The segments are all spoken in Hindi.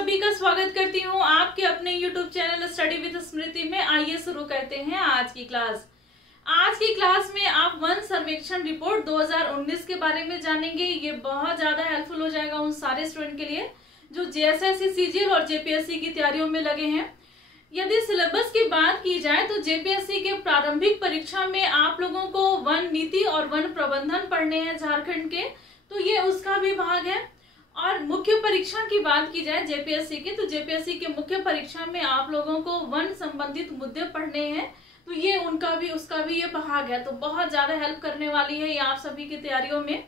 सभी का स्वागत करती हूँ आपके अपने YouTube चैनल स्टडी विद स्मृति में। आइए शुरू करते हैं आज की क्लास। आज की क्लास में आप वन सर्वेक्षण रिपोर्ट 2019 के बारे में जानेंगे। ये बहुत ज्यादा हेल्पफुल हो जाएगा उन सारे स्टूडेंट के लिए जो JSSC, CGL और JPSC की तैयारियों में लगे हैं। यदि सिलेबस की बात की जाए तो JPSC के प्रारंभिक परीक्षा में आप लोगों को वन नीति और वन प्रबंधन पढ़ने हैं झारखंड के, तो ये उसका भी भाग है। और मुख्य परीक्षा की बात की जाए JPSC की, तो JPSC के मुख्य परीक्षा में आप लोगों को वन संबंधित मुद्दे पढ़ने हैं, तो ये उनका भी उसका भी ये भाग है। तो बहुत ज्यादा हेल्प करने वाली है ये आप सभी की तैयारियों में।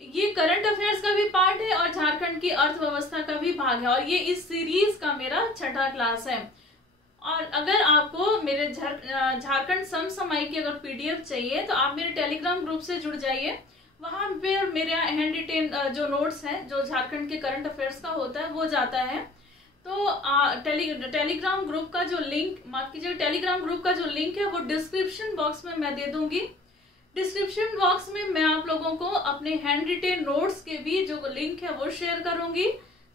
ये करंट अफेयर्स का भी पार्ट है और झारखंड की अर्थव्यवस्था का भी भाग है और ये इस सीरीज का मेरा छठा क्लास है। और अगर आपको मेरे झारखंड समसामयिक की अगर PDF चाहिए तो आप मेरे टेलीग्राम ग्रुप से जुड़ जाइए। वहां पे मेरा हैंड रिटेन जो नोट्स है जो झारखंड के करंट अफेयर्स का होता है वो जाता है। तो टेलीग्राम ग्रुप का जो लिंक, माफ कीजिए, टेलीग्राम ग्रुप का जो लिंक है वो डिस्क्रिप्शन बॉक्स में मैं दे दूंगी। डिस्क्रिप्शन बॉक्स में मैं आप लोगों को अपने हैंड रिटेन नोट्स के भी जो लिंक है वो शेयर करूंगी।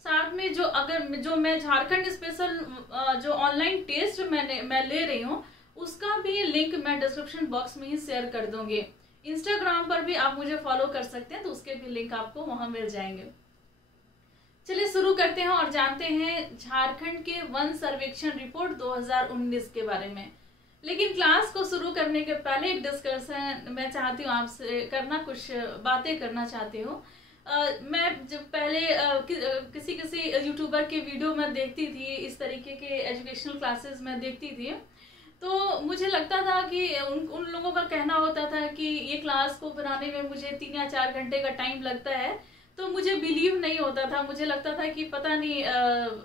साथ में जो मैं झारखंड स्पेशल जो ऑनलाइन टेस्ट मैं ले रही हूँ उसका भी लिंक मैं डिस्क्रिप्शन बॉक्स में ही शेयर कर दूंगी। इंस्टाग्राम पर भी आप मुझे फॉलो कर सकते हैं तो उसके भी लिंक आपको वहां मिल जाएंगे। चलिए शुरू करते हैं और जानते हैं झारखंड के वन सर्वेक्षण रिपोर्ट 2019 के बारे में। लेकिन क्लास को शुरू करने के पहले एक डिस्कशन मैं चाहती हूँ आपसे करना, कुछ बातें करना चाहती हूँ। मैं जब पहले किसी यूट्यूबर के वीडियो में देखती थी, इस तरीके के एजुकेशनल क्लासेस में देखती थी, तो मुझे लगता था कि उन लोगों का कहना होता था कि ये क्लास को बनाने में मुझे 3 या 4 घंटे का टाइम लगता है। तो मुझे बिलीव नहीं होता था, मुझे लगता था कि पता नहीं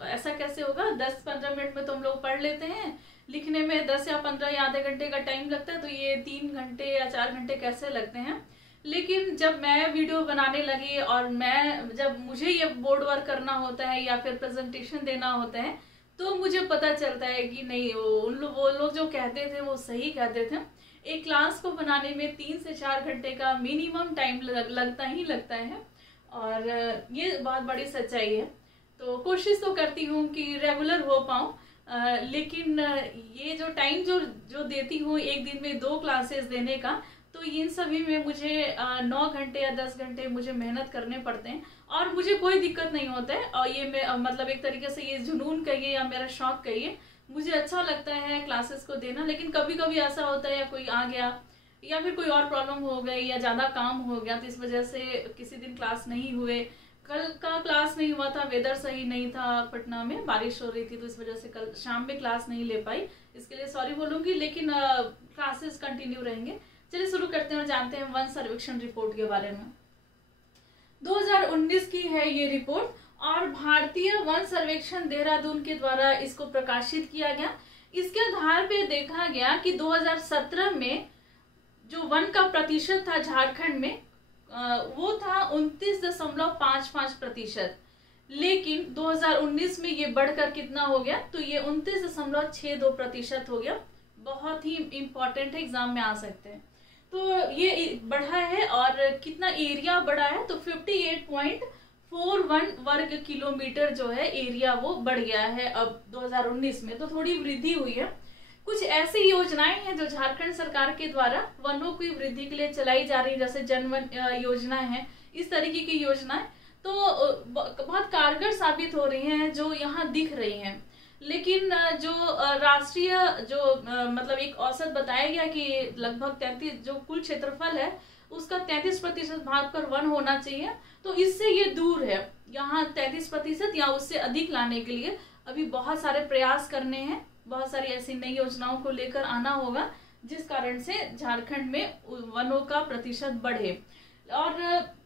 ऐसा कैसे होगा, 10-15 मिनट में तो हम लोग पढ़ लेते हैं, लिखने में 10 या 15 या आधे घंटे का टाइम लगता है, तो ये 3 घंटे या 4 घंटे कैसे लगते हैं। लेकिन जब मैं वीडियो बनाने लगी और जब मुझे ये बोर्ड वर्क करना होता है या फिर प्रेजेंटेशन देना होता है तो मुझे पता चलता है कि नहीं, वो लोग जो कहते थे वो सही कहते थे। एक क्लास को बनाने में 3 से 4 घंटे का मिनिमम टाइम लगता है और ये बहुत बड़ी सच्चाई है। तो कोशिश तो करती हूँ कि रेगुलर हो पाऊँ, लेकिन ये जो टाइम जो देती हूँ एक दिन में 2 क्लासेस देने का, तो इन सभी में मुझे 9 घंटे या 10 घंटे मुझे मेहनत करने पड़ते हैं और मुझे कोई दिक्कत नहीं होता है। और ये मैं मतलब एक तरीके से ये जुनून कहिए या मेरा शौक कहिए, मुझे अच्छा लगता है क्लासेस को देना। लेकिन कभी कभी ऐसा होता है या कोई आ गया या फिर कोई और प्रॉब्लम हो गई या ज़्यादा काम हो गया, तो इस वजह से किसी दिन क्लास नहीं हुए। कल का क्लास नहीं हुआ था, वेदर सही नहीं था, पटना में बारिश हो रही थी, तो इस वजह से कल शाम में क्लास नहीं ले पाई, इसके लिए सॉरी बोलूँगी। लेकिन क्लासेस कंटिन्यू रहेंगे। चलिए शुरू करते हैं और जानते हैं वन सर्वेक्षण रिपोर्ट के बारे में। 2019 की है ये रिपोर्ट और भारतीय वन सर्वेक्षण देहरादून के द्वारा इसको प्रकाशित किया गया। इसके आधार पे देखा गया कि 2017 में जो वन का प्रतिशत था झारखंड में वो था 29.55%, लेकिन 2019 में ये बढ़कर कितना हो गया, तो ये 29.62% हो गया। बहुत ही इंपॉर्टेंट है, एग्जाम में आ सकते हैं। तो ये बढ़ा है और कितना एरिया बढ़ा है, तो 58.41 वर्ग किलोमीटर जो है एरिया वो बढ़ गया है अब 2019 में, तो थोड़ी वृद्धि हुई है। कुछ ऐसी योजनाएं हैं जो झारखंड सरकार के द्वारा वनों की वृद्धि के लिए चलाई जा रही है, जैसे जनवन योजना है, इस तरीके की योजनाएं तो बहुत कारगर साबित हो रही हैं जो यहाँ दिख रही हैं। लेकिन जो राष्ट्रीय मतलब एक औसत बताया गया कि लगभग 33 जो कुल क्षेत्रफल है उसका 33% भाग पर वन होना चाहिए, तो इससे ये दूर है। यहाँ 33% या उससे अधिक लाने के लिए अभी बहुत सारे प्रयास करने हैं, बहुत सारी ऐसी नई योजनाओं को लेकर आना होगा जिस कारण से झारखंड में वनों का प्रतिशत बढ़े और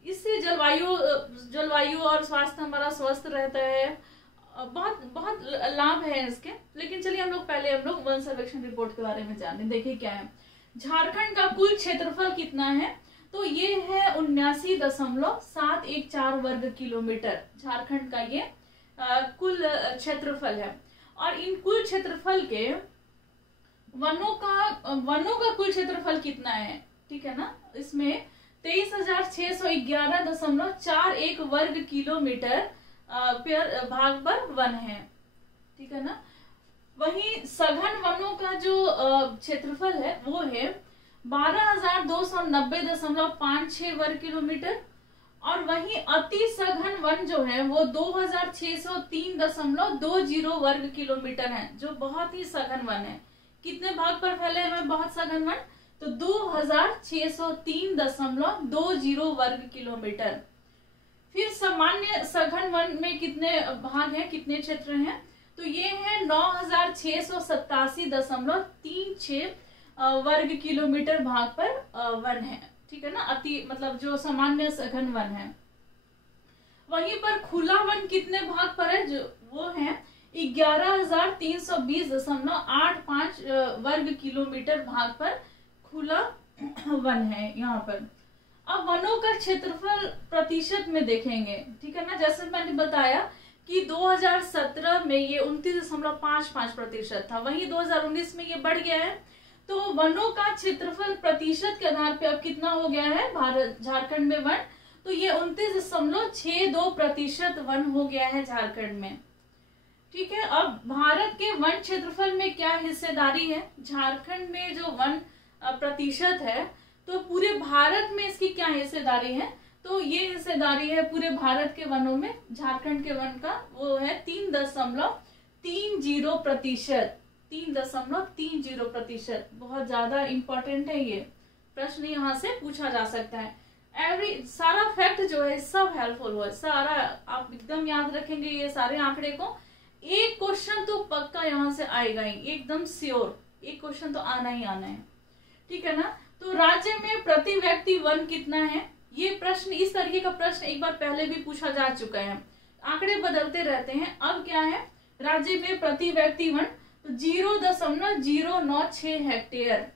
इससे जलवायु और स्वास्थ्य हमारा स्वस्थ रहता है। बहुत बहुत लाभ है इसके। लेकिन चलिए हम लोग वन सर्वेक्षण रिपोर्ट के बारे में जाने। देखिए क्या है, झारखंड का कुल क्षेत्रफल कितना है, तो ये है 79.714 वर्ग किलोमीटर झारखंड का ये कुल क्षेत्रफल है। और इन कुल क्षेत्रफल के वनों का कुल क्षेत्रफल कितना है, ठीक है ना, इसमें 23,611.41 वर्ग किलोमीटर पेयर भाग पर वन है, ठीक है ना। वहीं सघन वनों का जो क्षेत्रफल है वो है 12,290.56 वर्ग किलोमीटर, और वहीं अति सघन वन जो है वो 2,603.20 वर्ग किलोमीटर है, जो बहुत ही सघन वन है। कितने भाग पर फैले हैं बहुत सघन वन? तो 2,603.20 वर्ग किलोमीटर। फिर सामान्य सघन वन में कितने भाग हैं, कितने क्षेत्र हैं? तो ये है 9,687.36 वर्ग किलोमीटर भाग पर वन है, ठीक है ना। अति मतलब जो सामान्य सघन वन है। वहीं पर खुला वन कितने भाग पर है? जो वो है 11,320.85 वर्ग किलोमीटर भाग पर खुला वन है यहाँ पर। अब वनों का क्षेत्रफल प्रतिशत में देखेंगे, ठीक है ना। जैसे मैंने बताया कि 2017 में ये 29.55% था, वहीं 2019 में ये बढ़ गया है। तो वनों का क्षेत्रफल प्रतिशत के आधार पे अब कितना हो गया है भारत झारखंड में वन? तो ये 29.62% वन हो गया है झारखंड में, ठीक है। अब भारत के वन क्षेत्रफल में क्या हिस्सेदारी है? झारखंड में जो वन प्रतिशत है, तो पूरे भारत में इसकी क्या हिस्सेदारी है? तो ये हिस्सेदारी है पूरे भारत के वनों में, झारखंड के वन का वो है 3.30%। 3.30%, बहुत ज्यादा इंपॉर्टेंट है ये प्रश्न, यहाँ से पूछा जा सकता है। सारा फैक्ट जो है सब हेल्पफुल हो, सारा आप एकदम याद रखेंगे ये सारे आंकड़े को। एक क्वेश्चन तो पक्का यहाँ से आएगा ही, एकदम श्योर, एक क्वेश्चन तो आना ही आना है, ठीक है ना। तो राज्य में प्रति व्यक्ति वन कितना है? ये प्रश्न, इस तरीके का प्रश्न एक बार पहले भी पूछा जा चुका है। आंकड़े बदलते रहते हैं। अब क्या है राज्य में प्रति व्यक्ति वन? तो 0.096 हेक्टेयर।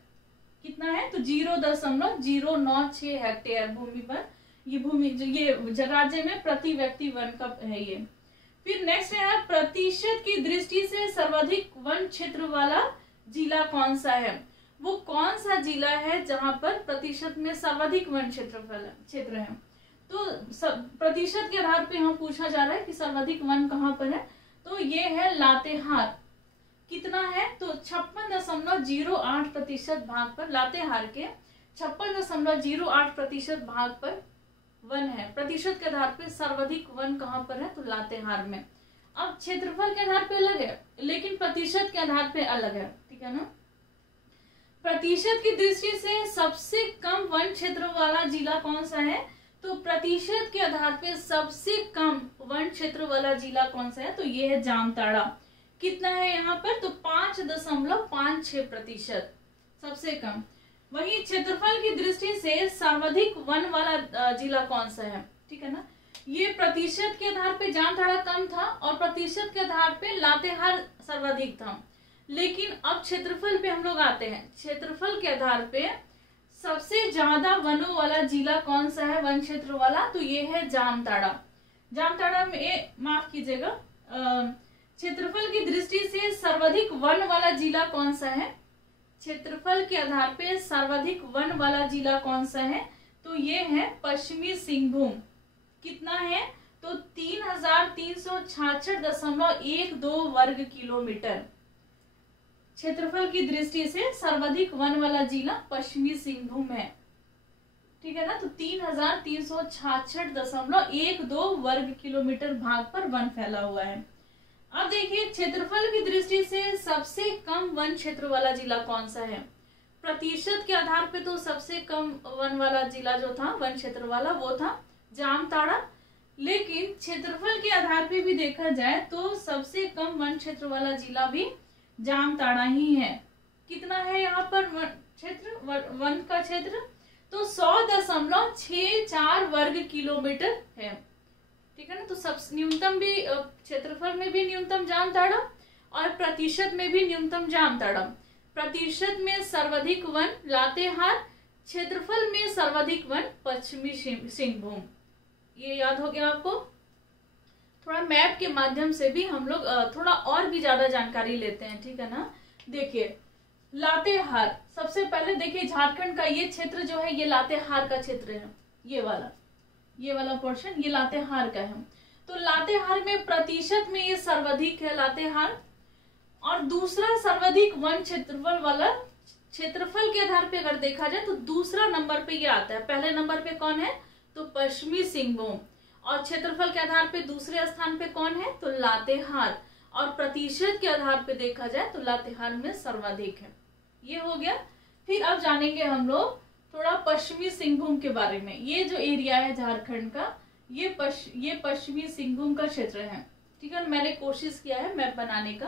कितना है? तो 0.096 हेक्टेयर भूमि पर ये भूमि ये राज्य में प्रति व्यक्ति वन का है ये। फिर नेक्स्ट है प्रतिशत की दृष्टि से सर्वाधिक वन क्षेत्र वाला जिला कौन सा है? वो कौन सा जिला है जहां पर प्रतिशत में सर्वाधिक वन क्षेत्र है? तो प्रतिशत के आधार पे यहाँ पूछा जा रहा है कि सर्वाधिक वन कहाँ पर है? तो ये है लातेहार। कितना है? तो 56.08% भाग पर, लातेहार के 56.08% भाग पर वन है। प्रतिशत के आधार पे सर्वाधिक वन कहाँ पर है? तो लातेहार में। अब क्षेत्रफल के आधार पे अलग है, लेकिन प्रतिशत के आधार पे अलग है, ठीक है ना। प्रतिशत की दृष्टि से सबसे कम वन क्षेत्र वाला जिला कौन सा है? तो प्रतिशत के आधार पे सबसे कम वन क्षेत्र वाला जिला कौन सा है? तो ये है जामताड़ा। कितना है यहाँ पर? तो 5.56%, सबसे कम। वहीं क्षेत्रफल की दृष्टि से सर्वाधिक वन वाला जिला कौन सा है? ठीक है ना। ये प्रतिशत के आधार पे जामताड़ा कम था और प्रतिशत के आधार पे लातेहार सर्वाधिक था। लेकिन अब क्षेत्रफल पे हम लोग आते हैं। क्षेत्रफल के आधार पे सबसे ज्यादा वनों वाला जिला कौन सा है वन क्षेत्र वाला? तो ये है जामताड़ा। जामताड़ा में, माफ कीजिएगा, क्षेत्रफल की दृष्टि से सर्वाधिक वन वाला जिला कौन सा है? क्षेत्रफल के आधार पे सर्वाधिक वन वाला जिला कौन सा है? तो ये है पश्चिमी सिंहभूम। कितना है? तो 3,366.12 वर्ग किलोमीटर। क्षेत्रफल की दृष्टि से सर्वाधिक वन वाला जिला पश्चिमी सिंहभूम है, ठीक है ना। तो 3,366.12 वर्ग किलोमीटर भाग पर वन फैला हुआ है। अब देखिए क्षेत्रफल की दृष्टि से सबसे कम वन क्षेत्र वाला जिला कौन सा है? प्रतिशत के आधार पे तो सबसे कम वन वाला जिला जो था वन क्षेत्र वाला वो था जामताड़ा, लेकिन क्षेत्रफल के आधार पे भी देखा जाए तो सबसे कम वन क्षेत्र वाला जिला भी जामताड़ा ही है। कितना है यहाँ पर वन का क्षेत्र? तो 100.64 वर्ग किलोमीटर है, ठीक है ना। तो सब न्यूनतम भी क्षेत्रफल में भी न्यूनतम जामताड़ा और प्रतिशत में भी न्यूनतम जामताड़ा। प्रतिशत में सर्वाधिक वन लातेहार, क्षेत्रफल में सर्वाधिक वन पश्चिमी सिंहभूम। ये याद हो गया आपको। थोड़ा मैप के माध्यम से भी हम लोग थोड़ा और भी ज्यादा जानकारी लेते हैं, ठीक है ना। देखिए लातेहार, सबसे पहले देखिए झारखंड का ये क्षेत्र जो है ये लातेहार का क्षेत्र है। ये वाला पोर्शन ये लातेहार का है। तो लातेहार में प्रतिशत में ये सर्वाधिक है लातेहार। और दूसरा सर्वाधिक वन क्षेत्रफल वाला, क्षेत्रफल के आधार पे अगर देखा जाए तो दूसरा नंबर पे ये आता है। पहले नंबर पे कौन है? तो पश्चिमी सिंहभूम। और क्षेत्रफल के आधार पे दूसरे स्थान पे कौन है? तो लातेहार। और प्रतिशत के आधार पे देखा जाए तो लातेहार में सर्वाधिक है। ये हो गया। फिर अब जानेंगे हम लोग थोड़ा पश्चिमी सिंहभूम के बारे में। ये जो एरिया है झारखंड का, ये पश्चिमी सिंहभूम का क्षेत्र है। ठीक है, मैंने कोशिश किया है मैप बनाने का।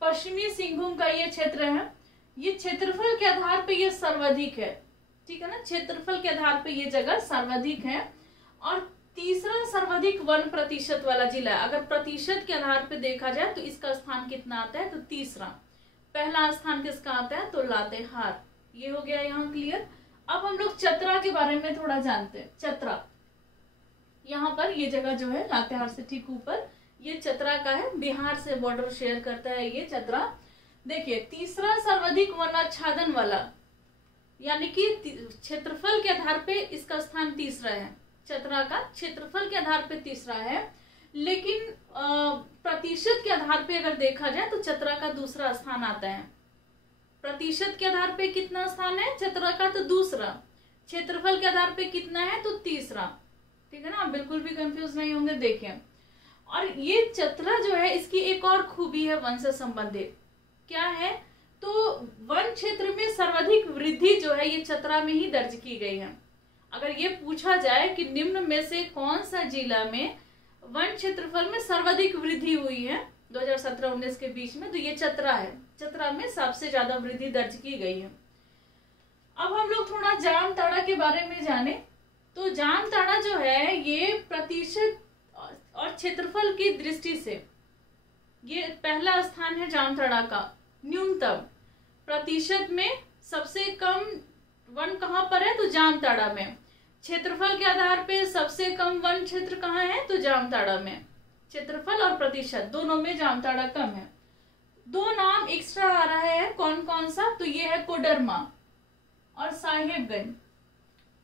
पश्चिमी सिंहभूम का ये क्षेत्र है। ये क्षेत्रफल के आधार पे ये सर्वाधिक है। ठीक है ना, क्षेत्रफल के आधार पे ये जगह सर्वाधिक है। और तीसरा सर्वाधिक वन प्रतिशत वाला जिला है। अगर प्रतिशत के आधार पे देखा जाए तो इसका स्थान कितना आता है? तो तीसरा। पहला स्थान किसका आता है? तो लातेहार। ये हो गया यहाँ क्लियर। अब हम लोग चतरा के बारे में थोड़ा जानते हैं। चतरा, यहाँ पर ये जगह जो है लातेहार से ठीक ऊपर, ये चतरा का है। बिहार से बॉर्डर शेयर करता है ये चतरा। देखिए, तीसरा सर्वाधिक वनाच्छादन वाला, यानी कि क्षेत्रफल के आधार पे इसका स्थान तीसरा है। चतरा का क्षेत्रफल के आधार पे तीसरा है, लेकिन प्रतिशत के आधार पे अगर देखा जाए तो चतरा का दूसरा स्थान आता है। प्रतिशत के आधार पे कितना स्थान है चतरा का? तो दूसरा। क्षेत्रफल के आधार पे कितना है? तो तीसरा। ठीक है ना, आप बिल्कुल भी कंफ्यूज नहीं होंगे। देखिए, और ये चतरा जो है इसकी एक और खूबी है वन से संबंधित। क्या है? तो वन क्षेत्र में सर्वाधिक वृद्धि जो है ये चतरा में ही दर्ज की गई है। अगर ये पूछा जाए कि निम्न में से कौन सा जिला में वन क्षेत्रफल में सर्वाधिक वृद्धि हुई है 2017-19 के बीच में, तो ये चतरा है। चतरा में सबसे ज्यादा वृद्धि दर्ज की गई है। अब हम लोग थोड़ा जामताड़ा के बारे में जाने। तो जामताड़ा जो है ये प्रतिशत और क्षेत्रफल की दृष्टि से ये पहला स्थान है जामताड़ा का। न्यूनतम प्रतिशत में सबसे कम वन कहाँ पर है? तो जामताड़ा में। क्षेत्रफल के आधार पे सबसे कम वन क्षेत्र कहाँ है? तो जामताड़ा में। क्षेत्रफल और प्रतिशत दोनों में जामताड़ा कम है। दो नाम एक्स्ट्रा आ रहा है, कौन कौन सा? तो ये है कोडरमा और साहेबगंज।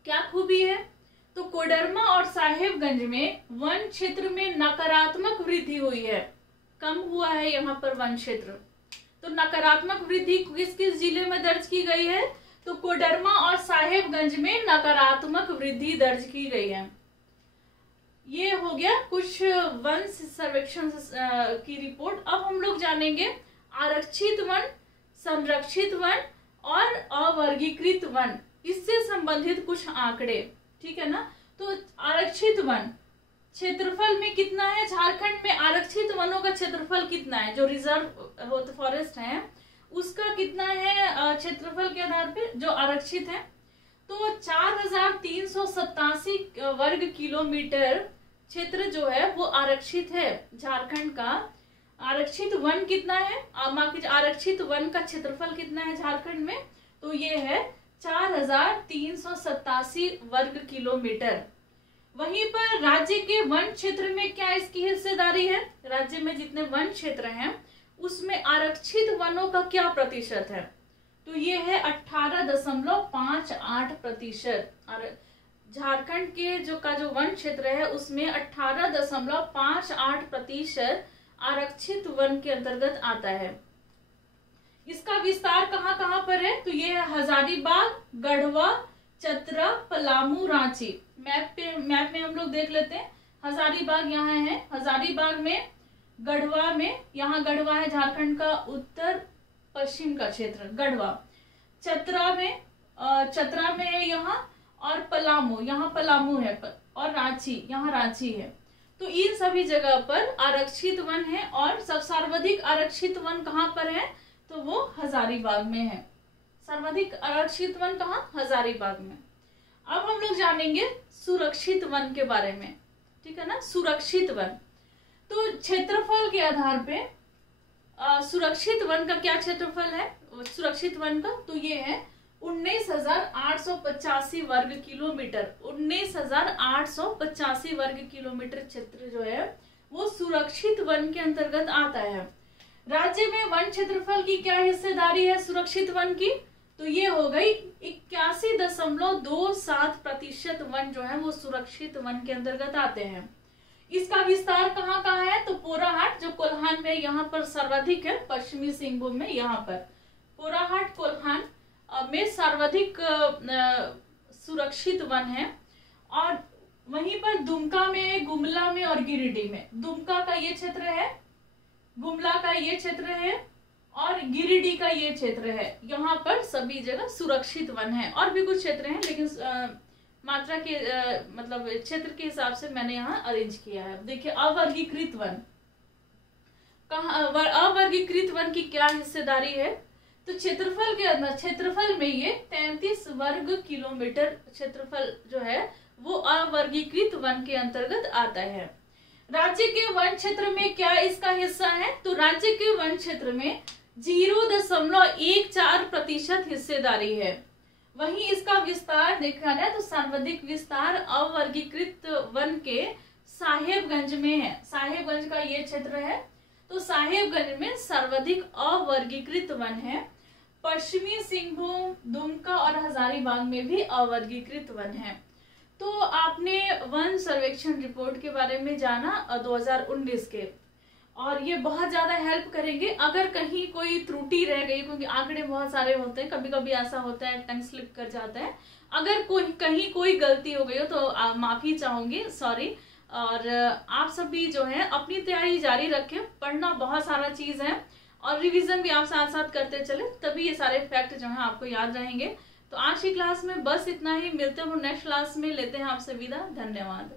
क्या खूबी है? तो कोडरमा और साहेबगंज में वन क्षेत्र में नकारात्मक वृद्धि हुई है, कम हुआ है यहाँ पर वन क्षेत्र। तो नकारात्मक वृद्धि किस किस जिले में दर्ज की गई है? तो कोडरमा और साहेबगंज में नकारात्मक वृद्धि दर्ज की गई है। ये हो गया कुछ वन सर्वेक्षण की रिपोर्ट। अब हम लोग जानेंगे आरक्षित वन, संरक्षित वन और अवर्गीकृत वन, इससे संबंधित कुछ आंकड़े। ठीक है ना, तो आरक्षित वन क्षेत्रफल में कितना है? झारखंड में आरक्षित वनों का क्षेत्रफल कितना है? जो रिजर्व फॉरेस्ट है उसका कितना है क्षेत्रफल के आधार पे जो आरक्षित है? तो 4387 वर्ग किलोमीटर क्षेत्र जो है वो आरक्षित है। झारखंड का आरक्षित वन कितना है? आरक्षित वन का क्षेत्रफल कितना है झारखंड में? तो ये है 4387 वर्ग किलोमीटर। वहीं पर राज्य के वन क्षेत्र में क्या इसकी हिस्सेदारी है? राज्य में जितने वन क्षेत्र हैं उसमें आरक्षित वनों का क्या प्रतिशत है? तो ये है 18.58%। और झारखंड के जो वन क्षेत्र है उसमें 18.58% आरक्षित वन के अंतर्गत आता है। इसका विस्तार कहाँ कहाँ पर है? तो ये है हजारीबाग, गढ़वा, चतरा, पलामू, रांची। मैप में हम लोग देख लेते हैं। हजारीबाग यहाँ है, हजारीबाग में, गढ़वा में, यहाँ गढ़वा है झारखंड का उत्तर पश्चिम का क्षेत्र गढ़वा। चतरा में है यहाँ, और पलामू, यहाँ पलामू है, और रांची, यहाँ रांची है। तो इन सभी जगह पर आरक्षित वन है। और सब सर्वाधिक आरक्षित वन कहाँ पर है? तो वो हजारीबाग में है। सर्वाधिक आरक्षित वन कहाँ? हजारीबाग में। अब हम लोग जानेंगे सुरक्षित वन के बारे में। ठीक है ना, सुरक्षित वन। तो क्षेत्रफल के आधार पे सुरक्षित वन का क्या क्षेत्रफल है? सुरक्षित वन का तो ये है 19,885 वर्ग किलोमीटर। 19,885 वर्ग किलोमीटर क्षेत्र जो है वो सुरक्षित वन के अंतर्गत आता है। राज्य में वन क्षेत्रफल की क्या हिस्सेदारी है सुरक्षित वन की? तो ये हो गई 81.27% वन जो है वो सुरक्षित वन के अंतर्गत आते हैं। इसका विस्तार कहाँ कहाँ है, तो पोराहाट जो कोल्हान में यहाँ पर सर्वाधिक है, पश्चिमी सिंहभूम में यहाँ पर पोराहाट कोल्हान में सर्वाधिक सुरक्षित वन है। और वहीं पर दुमका में, गुमला में और गिरिडीह में, दुमका का ये क्षेत्र है, गुमला का ये क्षेत्र है और गिरिडीह का ये क्षेत्र है, यहाँ पर सभी जगह सुरक्षित वन है। और भी कुछ क्षेत्र हैं लेकिन मात्रा के मतलब क्षेत्र के हिसाब से मैंने यहाँ अरेंज किया है। देखिए अवर्गीकृत वन, कहाँ अवर्गीकृत वन की क्या हिस्सेदारी है, तो क्षेत्रफल के अंदर, क्षेत्रफल में ये 33 वर्ग किलोमीटर क्षेत्रफल जो है वो अवर्गीकृत वन के अंतर्गत आता है। राज्य के वन क्षेत्र में क्या इसका हिस्सा है, तो राज्य के वन क्षेत्र में 0.14% हिस्सेदारी है। वहीं इसका विस्तार देखा जाए तो सर्वाधिक विस्तार अवर्गीकृत वन के साहेबगंज में है। साहेबगंज का ये क्षेत्र है, तो साहेबगंज में सर्वाधिक अवर्गीकृत वन है। पश्चिमी सिंहभूम, दुमका और हजारीबाग में भी अवर्गीकृत वन है। तो आपने वन सर्वेक्षण रिपोर्ट के बारे में जाना 2019 के, और ये बहुत ज्यादा हेल्प करेंगे। अगर कहीं कोई त्रुटि रह गई, क्योंकि आंकड़े बहुत सारे होते हैं, कभी कभी ऐसा होता है टंग स्लिप कर जाता है, अगर कहीं कोई गलती हो गई हो तो माफी चाहूंगी, सॉरी। और आप सभी जो है अपनी तैयारी जारी रखें, पढ़ना बहुत सारा चीज है और रिवीजन भी आप साथ साथ करते चले, तभी ये सारे फैक्ट जो है आपको याद रहेंगे। तो आज की क्लास में बस इतना ही, मिलते हैं नेक्स्ट क्लास में, लेते हैं आपसे विदा, धन्यवाद।